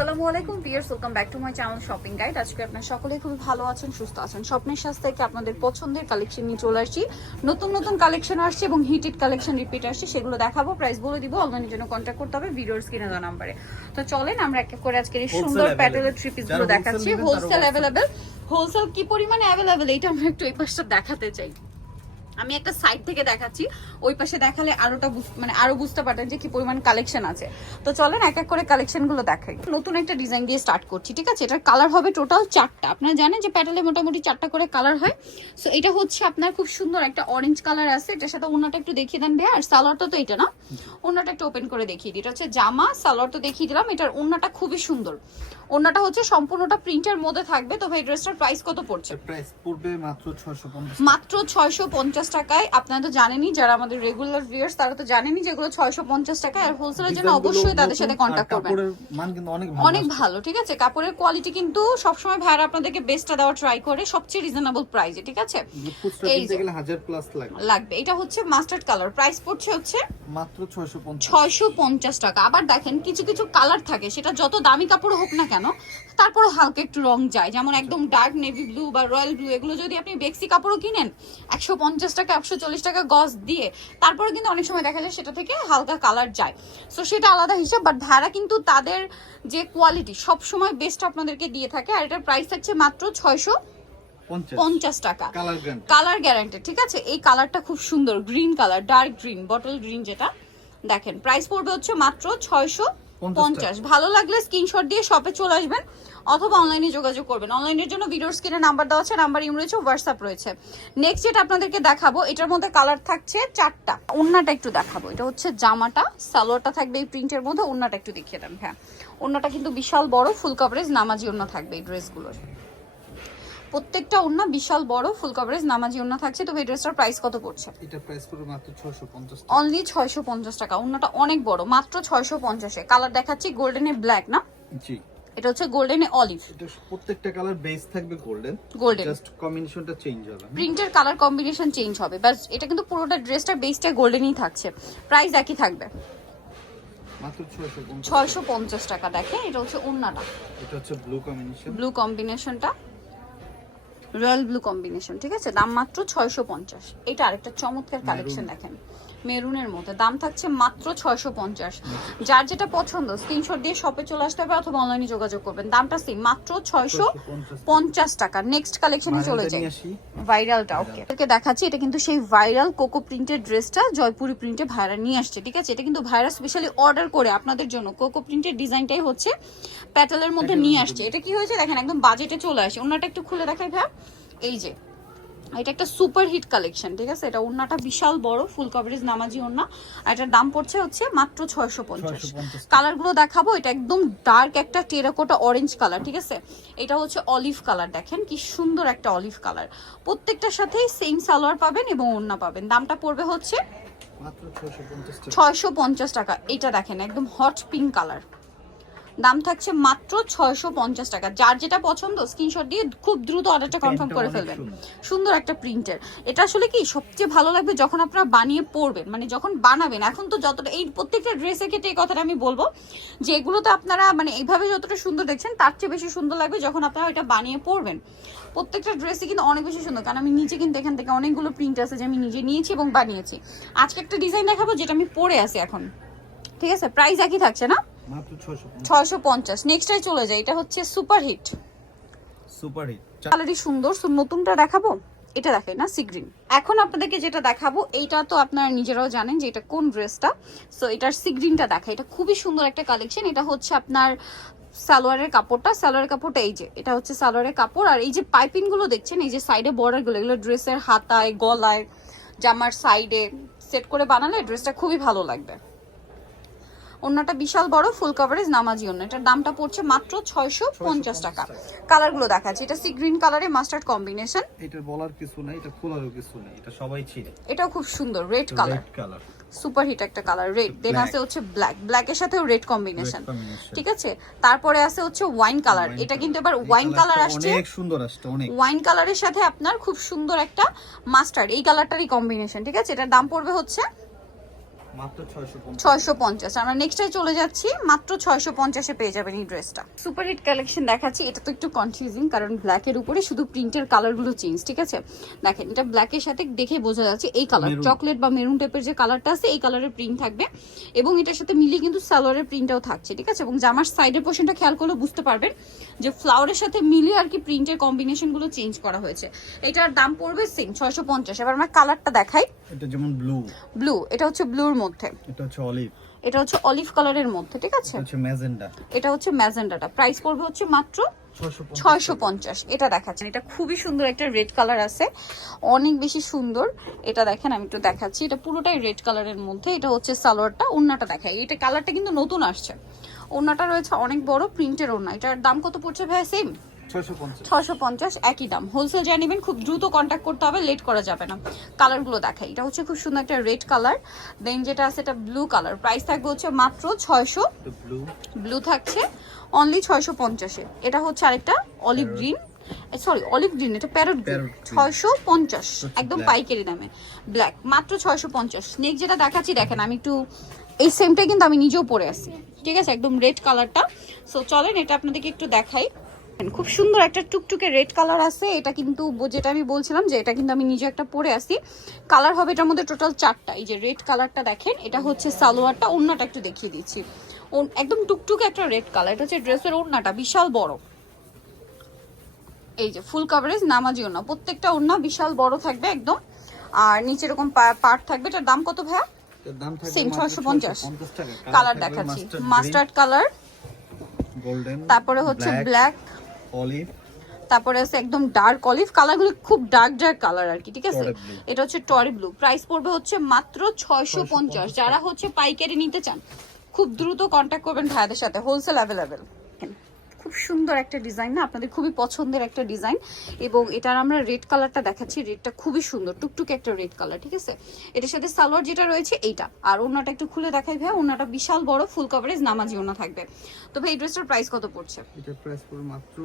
আসসালামু আলাইকুম viewers welcome back to my channel shopping guide আজকে আপনারা সকলেই খুবই ভালো আছেন সুস্থ আছেন। স্বপ্নের সাজ থেকে আপনাদের পছন্দের কালেকশন নিয়ে চলে আসছি। নতুন নতুন কালেকশন আসছে এবং হিটেড কালেকশন রিপিট আসছে সেগুলো দেখাবো প্রাইস বলে দিব অনলাইনের জন্য কন্ট্যাক্ট করতে হবে ভিডিওর স্ক্রিনে দেওয়া নাম্বারে তো চলেন আমরা এক এক করে আজকের এই সুন্দর। প্যাটেলের থ্রি পিসগুলো দেখাচ্ছি। হোলসেল অ্যাভেলেবেল হোলসেল কি পরিমাণে অ্যাভেলেবেল এইটা আমরা একটু এই পাশটা দেখাতে চাই। আমি একটা সাইড থেকে দেখাচ্ছি। ওই পাশে দেখালে আরোটা মানে আরও বুঝতে পারতেন যে কি পরিমাণ কালেকশন আছে। তো চলেন এক এক করে কালেকশনগুলো দেখাই। নতুন একটা ডিজাইন দিয়ে স্টার্ট করছি ঠিক আছে? এটার কালার হবে টোটাল চারটা। আপনারা জানেন যে প্যাটালে মোটামুটি চারটা করে কালার হয়। সো এটা হচ্ছে আপনার খুব সুন্দর একটা অরেঞ্জ কালার আছে। এটার সাথে ওনাটা একটু দেখিয়ে দেন ভাইয়া। আর সালোয়ারটা তো এটা না? ওনাটা একটু ওপেন করে দেখিয়ে দিই। এটা হচ্ছে জামা সালোয়ার তো দেখিয়ে দিলাম। এটার ওনাটা খুবই সুন্দর। ওনাটা হচ্ছে সম্পূর্ণটা প্রিন্টের মধ্যে থাকবে। তো ভাই ড্রেসটার প্রাইস কত পড়ছে? প্রাইস পড়বে মাত্র 650 মাত্র ছয়শো পঞ্চাশ টাকায়। আপনারা তো জানেনই যারা আমাদের রেগুলার ভিউয়ার্স তারা তো জানেনই যেগুলো ছয়শো পঞ্চাশ টাকায় আর হোলসেলের জন্য অবশ্যই তাদের সাথে কন্ট্যাক্ট করবেন। কাপড়ের মান কিন্তু অনেক ভালো অনেক ভালো ঠিক আছে? কাপড়ের কোয়ালিটি কিন্তু সবসময় ভাইয়ারা আপনাদেরকে বেস্টটা দেওয়ার ট্রাই করে সবচেয়ে রিজনেবল প্রাইসে ঠিক আছে? এই যে। গেলে 1000 প্লাস লাগবে। লাগবে। এটা হচ্ছে মাস্টার্ড কালার প্রাইস পড়ছে হচ্ছে মাত্র 650 ছয়শো পঞ্চাশ টাকা। আবার দেখেন কিছু কিছু কালার থাকে। সেটা যত দামি কাপড় হোক না কেন তারপরে হালকা একটু রং যায়। যেমন একদম ডার্ক নেভি ব্লু বা রয়্যাল ব্লু এগুলো যদি আপনি বেক্সি কাপড়ও কিনেন একশো পঞ্চাশ টাকা একশো চল্লিশ টাকা গজ দিয়ে তারপরে কিন্তু অনেক সময় দেখা যায় সেটা থেকে হালকা কালার যায়। সো সেটা আলাদা হিসাব বাট ভাড়া কিন্তু তাদের যে কোয়ালিটি সব সময় বেস্ট আপনাদেরকে দিয়ে থাকে আর এটার প্রাইস থাকছে মাত্র ছয়শো পঞ্চাশ। টাকা। কালার গ্যারান্টি ঠিক আছে? এই কালারটা খুব সুন্দর green colour dark green bottle green যেটা দেখেন প্রাইস পড়বে হচ্ছে মাত্র ছয়শো পঞ্চাশ ভালো লাগলে স্ক্রিনশট দিয়ে শপে চলে আসবেন অথবা অনলাইনে যোগাযোগ করবেন। অনলাইনের জন্য ভিডিওর স্ক্রিনে নাম্বার দেওয়া আছে নাম্বার ইম রয়েছে হোয়াটসঅ্যাপ রয়েছে। নেক্সট যেটা আপনাদেরকে দেখাবো, এটার মধ্যে কালার থাকছে চারটা। ওন্নাটা একটু দেখাবো। এটা হচ্ছে জামাটা, সালোয়ারটা থাকবে এই প্রিন্টের মধ্যে, ওন্নাটা একটু দেখিয়ে দেন হ্যাঁ। ওন্নাটা কিন্তু বিশাল বড় ফুল কভারেজ নামাজি ওন্না থাকবে এই ড্রেসগুলোর প্রত্যেকটা ওন্না বিশাল বড় ফুল কভারেজ নামাজি ওন্না থাকছে। তো এই ড্রেসটার প্রাইস কত পড়ছে? এটা প্রাইস পড়বে মাত্র 650 টাকা। অনলি ছয়শো পঞ্চাশ টাকা। ওন্নাটা অনেক বড় মাত্র ছয়শো পঞ্চাশে কালার দেখাচ্ছি গোল্ডেনে ব্ল্যাক না? জি। এটা হচ্ছে গোল্ডেনে অলিভ এটা প্রত্যেকটা কালার বেস থাকবে গোল্ডেন Golden। জাস্ট কম্বিনেশনটা চেঞ্জ হবে। প্রিন্টের কালার কম্বিনেশন চেঞ্জ হবে। বাস এটা কিন্তু পুরোটা ড্রেসটার বেসটা গোল্ডেনই থাকছে। প্রাইস একই থাকবে। মাত্র 650 ছয়শো পঞ্চাশ টাকা দেখেন এটা হচ্ছে ওন্নাটা এটা হচ্ছে ব্লু কম্বিনেশন ব্লু কম্বিনেশনটা রয়্যাল ব্লু কম্বিনেশন ঠিক আছে? দাম মাত্র ছয়শো পঞ্চাশ। এটা আরেকটা চমৎকার কালেকশন দেখেন। মেরুনের মধ্যে। দাম থাকছে মাত্র ছয়শো পঞ্চাশ। যার যেটা পছন্দ স্ক্রিনশট দিয়ে শপে চলে আসতে হবে অথবা অনলাইনে যোগাযোগ করবেন। দামটা সেম মাত্র ছয়শো পঞ্চাশ টাকা। নেক্সট কালেকশনে চলে যাই। আসি। ভাইরালটা ওকে এটাকে দেখাচ্ছি এটা কিন্তু সেই ভাইরাল কোকো প্রিন্টের ড্রেসটা জয়পুরি প্রিন্টে ভাইরা নিয়ে আসছে ঠিক আছে? এটা কিন্তু ভাইরা স্পেশালি অর্ডার করে আপনাদের জন্য। কোকো প্রিন্টের ডিজাইনটাই হচ্ছে প্যাটেলের মধ্যে নিয়ে আসছে। এটা কি হয়েছে দেখেন একদম বাজেটে চলে আসে। ওনাটা একটু খুলে দেখাই ভাই এই যে এটা একটা সুপার হিট কালেকশন ঠিক আছে? এটা ওন্নাটা বিশাল বড় ফুল কভারেজ নামাজি ওন্না আর এটার দাম পড়ছে হচ্ছে মাত্র ছয়শো পঞ্চাশ। 650 কালারগুলো দেখাবো এটা একদম ডার্ক একটা টেরাকোটা অরেঞ্জ কালার ঠিক আছে? এটা হচ্ছে অলিভ কালার দেখেন কি সুন্দর একটা অলিভ কালার প্রত্যেকটার সাথেই সেম সালোয়ার পাবেন এবং ওন্না পাবেন। দামটা পড়বে হচ্ছে মাত্র 650 ছয়শো পঞ্চাশ টাকা। এটা দেখেন একদম হট পিঙ্ক কালার দাম থাকছে মাত্র ছয়শো পঞ্চাশ টাকা। যার যেটা পছন্দ স্ক্রিনশট দিয়ে খুব দ্রুত অর্ডারটা কনফার্ম করে ফেলবেন। সুন্দর। একটা প্রিন্টের এটা আসলে কি সবচেয়ে ভালো লাগবে যখন আপনারা বানিয়ে পরবেন মানে যখন বানাবেন। এখন তো যতটা এই প্রত্যেকটা ড্রেসের ক্ষেত্রে এই কথাটা আমি বলব যে এগুলোতে আপনারা মানে এইভাবে যতটা সুন্দর দেখছেন তার চেয়ে বেশি সুন্দর লাগবে যখন আপনারা এটা বানিয়ে পরবেন প্রত্যেকটা ড্রেসই কিন্তু অনেক বেশি সুন্দর কারণ আমি নিজে কিন্তু এখান থেকে অনেকগুলো প্রিন্ট আছে যে আমি নিজে নিয়েছি এবং বানিয়েছি। আজকে একটা ডিজাইন দেখাবো যেটা আমি পরে আছি এখন। ঠিক আছে? প্রাইস একই থাকছে না? মাত্র 650 ছয়শো পঞ্চাশ। নেক্সটাই চলে যায় এটা হচ্ছে সুপার হিট সুপার হিট কালারই সুন্দর। সো নতুনটা দেখাবো? এটা দেখেন না সি গ্রিন এখন আপনাদেরকে যেটা দেখাবো এইটা তো আপনারা নিজেরাও জানেন যে এটা কোন ড্রেসটা। সো এটার সি গ্রিনটা দেখা এটা খুবই সুন্দর একটা কালেকশন এটা হচ্ছে আপনার সালোয়ারের কাপড়টা। সালোয়ারের কাপড়টা এই যে এটা হচ্ছে সালোয়ারের কাপড়। আর এই যে পাইপিংগুলো দেখছেন এই যে সাইডে বর্ডারগুলো এগুলো ড্রেসের হাতায় গলায় জামার সাইডে সেট করে বানালে ড্রেসটা খুবই ভালো লাগবে। অন্যটা বিশাল বড় ফুল কভারেজ নামাজি অন্য। এটার দামটা পড়ছে মাত্র ছয়শো পঞ্চাশ টাকা। কালারগুলো দেখাচ্ছি। এটা সি গ্রিন কালারে মাস্টার্ড কম্বিনেশন এটা বলার কিছু নাই এটা খোলারও কিছু নাই এটা সবাই চিনে। এটাও খুব সুন্দর রেড কালার সুপার হিট একটা কালার রেড দেন আছে হচ্ছে ব্ল্যাক ব্ল্যাকের সাথেও রেড কম্বিনেশন ঠিক আছে? তারপরে আছে হচ্ছে ওয়াইন কালার এটা কিন্তু এবার ওয়াইন কালার আসছে। অনেক সুন্দর আসছে অনেক। ওয়াইন কালারের সাথে আপনার খুব সুন্দর একটা মাস্টার্ড এই কালারটারই কম্বিনেশন ঠিক আছে? এটার দাম পড়বে হচ্ছে মাত্র 650 ছয়শো পঞ্চাশ। আমরা নেক্সটে চলে যাচ্ছি মাত্র ছয়শো পঞ্চাশে পেয়ে যাবেন এই ড্রেসটা। সুপার হিট কালেকশন দেখাচ্ছি এটা তো একটু কনফিউজিং কারণ ব্ল্যাকের উপরে শুধু প্রিন্টের কালারগুলো চেঞ্জ ঠিক আছে? দেখেন এটা ব্ল্যাকের সাথে দেখে বোঝা যাচ্ছে এই কালার চকলেট বা মেরুন টাইপের যে কালারটা আছে এই কালারের প্রিন্ট থাকবে। এবং এটার সাথে মিলিয়ে কিন্তু সালোয়ারের প্রিন্টটাও থাকছে ঠিক আছে? এবং জামার সাইডের পোর্শনটা খেয়াল করলে বুঝতে পারবেন যে ফ্লাওয়ারের সাথে মিলিয়ে আর কি প্রিন্টের কম্বিনেশনগুলো চেঞ্জ করা হয়েছে। এটার দাম পড়বে সেম ছয়শো পঞ্চাশ। এবার আমরা কালারটা দেখাই। এটা যেমন ব্লু ব্লু এটা হচ্ছে ব্লুর মধ্যে। এটা হচ্ছে অলিভ। এটা হচ্ছে অলিভ কালারের মধ্যে ঠিক আছে? এটা হচ্ছে ম্যাজেন্ডা। এটা হচ্ছে ম্যাজেন্ডাটা। প্রাইস পড়বে হচ্ছে মাত্র 650 ছয়শো পঞ্চাশ। এটা দেখাচ্ছেন এটা খুবই সুন্দর একটা রেড কালার আছে। অনেক বেশি সুন্দর। এটা দেখেন আমি একটু দেখাচ্ছি। এটা পুরোটাই রেড কালারের মধ্যে। এটা হচ্ছে সালোয়ারটা ওন্নাটা দেখাই। এটা কালারটা কিন্তু নতুন আসছে। ওন্নাটা রয়েছে অনেক বড় প্রিন্টের ওন্না এটার দাম কত পড়ছে ভাই সেম? 650 ছশো পঞ্চাশ। একই দাম। হোলসেল যা নেবেন খুব দ্রুত কন্ট্যাক্ট করতে হবে লেট করা যাবে না। কালারগুলো দেখাই। এটা হচ্ছে খুব সুন্দর একটা রেড কালার দেন যেটা আছে এটা ব্লু কালার প্রাইস থাকবে হচ্ছে মাত্র ছয়শো। ব্লু থাকছে। অনলি ছয়শো পঞ্চাশে। এটা হচ্ছে আরেকটা olive green sorry olive green এটা প্যারট গ্রিন ছয়শো পঞ্চাশ। একদম পাইকারি দামে। ব্ল্যাক মাত্র ছয়শো পঞ্চাশ। নেক্সট যেটা দেখাচ্ছি দেখেন আমি একটু এই সেমটাই কিন্তু আমি নিজেও পরে আছি ঠিক আছে? একদম রেড কালারটা সো চলেন এটা আপনাদেরকে একটু দেখাই। খুব সুন্দর একটা টুকটুকে রেড কালার আছে। এটা কিন্তু যেটা আমি বলছিলাম যে এটা কিন্তু আমি নিজে একটা পরে আসি। কালার হবে এটার মধ্যে টোটাল চারটা। এই যে রেড কালারটা দেখেন এটা হচ্ছে সালোয়ারটা। ওড়নাটা একটু দেখিয়ে দিচ্ছি। ওন- একদম টুকটুকে একটা রেড কালার। এটা হচ্ছে ড্রেসের ওড়নাটা বিশাল বড়। এই যে ফুল কভারেজ নামাজি ওড়না। প্রত্যেকটা ওড়না বিশাল বড় থাকবে একদম। আর নিচে এরকম পার্ট থাকবে। এটার দাম কত ভাইয়া? এর দাম থাকবে Same, মাত্র 650 650 টাকা। কালার দেখাচ্ছি। মাস্টার্ড কালার তারপরে হচ্ছে ব্ল্যাক অলিভ তারপরে আছে একদম ডার্ক অলিভ কালারগুলো খুব ডার্ক ডার্ক কালার আর কি ঠিক আছে? এটা হচ্ছে টরি ব্লু প্রাইস পড়বে হচ্ছে মাত্র ছয়শো পঞ্চাশ। যারা হচ্ছে পাইকারি নিতে চান খুব দ্রুত কন্ট্যাক্ট করবেন ভাইয়াদের সাথে হোলসেল অ্যাভেলেবেল খুব সুন্দর একটা ডিজাইন না? আপনাদের খুবই পছন্দের একটা ডিজাইন এবং এটার আমরা রেড কালারটা দেখাচ্ছি। রেডটা খুবই সুন্দর টুকটুকে একটা রেড কালার ঠিক আছে? এটার সাথে সালোয়ার যেটা রয়েছে এইটা। আর ওনাটা একটু খুলে দেখাই ভাই ওনাটা বিশাল বড় ফুল কভারেজ নামাজি ওনা থাকবে। তো ভাই এই ড্রেসটার প্রাইস কত পড়ছে? এটা প্রাইস পড়বে মাত্র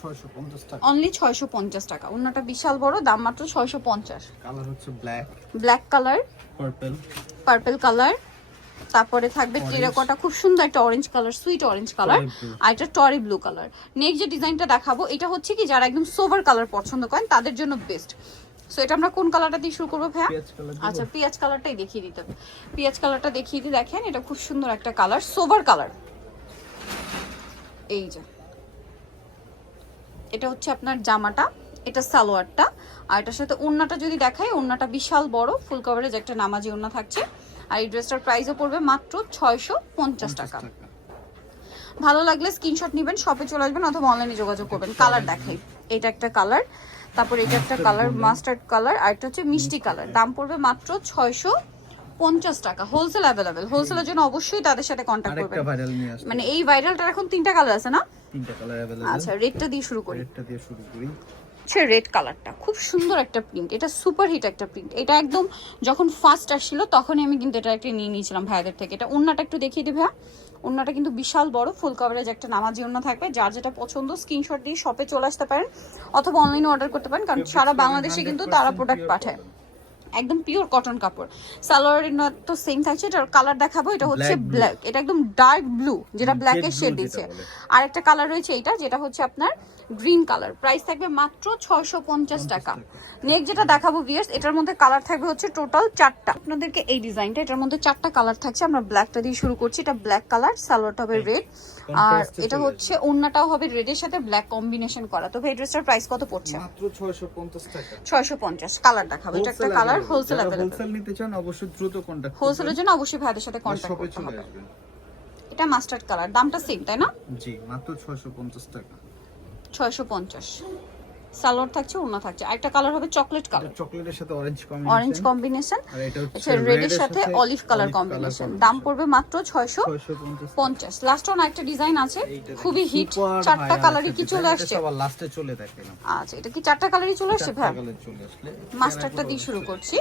650 অনলি ছয়শো পঞ্চাশ টাকা। ওনাটা বিশাল বড় দাম মাত্র ছয়শো পঞ্চাশ। কালার হচ্ছে black black colour purple purple colour তারপরে থাকবে. টেরাকোটা খুব সুন্দর একটা orange colour sweet orange colour আর এটা টরি ব্লু কালার নেক্সট যে ডিজাইনটা দেখাবো এটা হচ্ছে কি যারা একদম সোভার কালার পছন্দ করেন তাদের জন্য বেস্ট সো এটা আমরা কোন কালারটা দিয়ে শুরু করব ভাইয়া? আচ্ছা পেঁয়াজ কালারটাই দেখিয়ে দিতে হবে। পেঁয়াজ কালারটা দেখিয়ে দিই দেখেন এটা খুব সুন্দর একটা কালার সোভার কালার এই যে। এটা হচ্ছে আপনার জামাটা এটা সালোয়ারটা আর এটার সাথে ওড়নাটা যদি দেখাই ওড়নাটা বিশাল বড় ফুল কভারেজ একটা নামাজি ওড়না থাকছে। আর এই ড্রেসটার প্রাইসও পড়বে মাত্র ছয়শো পঞ্চাশ টাকা। ভালো লাগলে স্ক্রিনশট নেবেন শপে চলে আসবেন অথবা অনলাইনে যোগাযোগ করবেন। কালার দেখাই। এটা একটা কালার তারপর এটা একটা কালার মাস্টার্ড কালার আর এটা হচ্ছে মিষ্টি কালার দাম পড়বে মাত্র ছয়শো পঞ্চাশ টাকা। হোলসেল অ্যাভেলেবেল হোলসেলের জন্য অবশ্যই তাদের সাথে কন্ট্যাক্ট করবেন। মানে এই ভাইরালটার এখন তিনটা কালার আছে না? তিনটা কালার আচ্ছা রেডটা দিয়ে শুরু করি। রেডটা দিয়ে শুরু করি। হচ্ছে রেড কালারটা খুব সুন্দর একটা প্রিন্ট এটা সুপার হিট একটা প্রিন্ট এটা একদম যখন ফার্স্ট আসছিল তখনই আমি কিন্তু এটা একটা নিয়ে নিয়েছিলাম ভাইয়াদের থেকে। এটা ওন্নাটা একটু দেখিয়ে দিই ভাইয়া। ওন্নাটা কিন্তু বিশাল বড় ফুল কভারেজ একটা নামাজি ওন্না থাকবে। যার যেটা পছন্দ স্ক্রিনশট দিয়ে শপে চলে আসতে পারেন অথবা অনলাইনে অর্ডার করতে পারেন কারণ সারা বাংলাদেশে কিন্তু তারা প্রোডাক্ট পাঠায়। একদম পিওর কটন কাপড়। সালোয়ারের তো সেম থাকছে এটার কালার দেখাবো। এটা হচ্ছে ব্ল্যাক এটা একদম ডার্ক ব্লু যেটা ব্ল্যাকের শেড দিচ্ছে। আর একটা কালার রয়েছে এটা যেটা হচ্ছে আপনার গ্রিন কালার। প্রাইস থাকবে মাত্র ছয়শো পঞ্চাশ টাকা। নেক্সট যেটা দেখাবো ভিয়ার্স এটার মধ্যে কালার থাকবে হচ্ছে টোটাল চারটা। আপনাদেরকে এই ডিজাইনটা এটার মধ্যে চারটা কালার থাকছে। আমরা ব্ল্যাকটা দিয়ে শুরু করছি। এটা ব্ল্যাক কালার সালোয়ারটা হবে রেড আর এটা হচ্ছে ওড়নাটাও হবে রেডের সাথে ব্ল্যাক কম্বিনেশন করা। তো এই ড্রেসটার প্রাইস কত পড়ছে? মাত্র 650 টাকা। ছয়শো পঞ্চাশ। কালার দেখাবো। এটা একটা কালার হোলসেল হোলসেল নিতে চান অবশ্যই দ্রুত কন্টাক্ট হোলসেলের জন্য অবশ্যই ভাইদের সাথে কন্ট্যাক্ট করতে হবে। এটা মাস্টার্ড কালার দামটা সেম তাই না? জি মাত্র 650 টাকা। ছয়শো পঞ্চাশ। সালোয়ার থাকছে ওড়না থাকছে। আরেকটা কালার হবে চকলেট কালার। চকলেটের সাথে অরেঞ্জ কম্বিনেশন অরেঞ্জ কম্বিনেশন আর এটা হচ্ছে আচ্ছা রেডের সাথে অলিভ কালার কম্বিনেশন দাম পড়বে মাত্র ছয়শো 650 পঞ্চাশ। লাস্ট ওয়ান একটা ডিজাইন আছে। খুবই হিট চারটা কালারই কি চলে আসছে? সবার লাস্টে চলে দেখালাম। আচ্ছা এটা কি চারটা কালারই চলে আসছে ভাই? চলে আসলে মাস্টারটা দিয়ে শুরু করছি।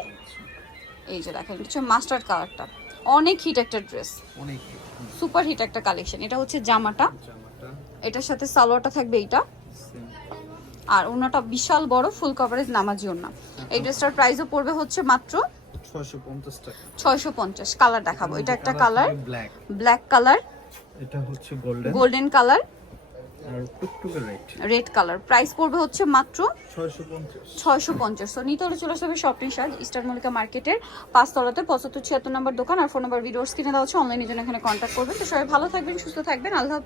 এই যে দেখেন এটা হচ্ছে মাস্টার্ড কালারটা অনেক হিট একটা ড্রেস অনেক সুপার হিট একটা কালেকশন এটা হচ্ছে জামাটা। এটার সাথে সালোয়ারটা থাকবে এইটা। আর ওনাটা বিশাল বড় ফুল কভারেজ নামাজি ওনা এই ড্রেসটার প্রাইসও পড়বে হচ্ছে মাত্র ছয়শো পঞ্চাশ কালার দেখাবো। এটা একটা কালার ব্ল্যাক কালার এটা হচ্ছে golden golden colour red colour price পড়বে হচ্ছে মাত্র ছয়শো পঞ্চাশ। তো চলে আসবে শপিং শার্ট ইস্টার মল্লিকা মার্কেটের পাঁচতলাতে পঁচাত্তর ছিয়াত্তর নম্বর দোকান। আর ফোন নাম্বার ভিডিওস কিনে দেওয়া হচ্ছে অনলাইনের জন্য এখানে কন্ট্যাক্ট করবেন। তো সবাই ভালো থাকবেন সুস্থ থাকবেন। আল্লাহ।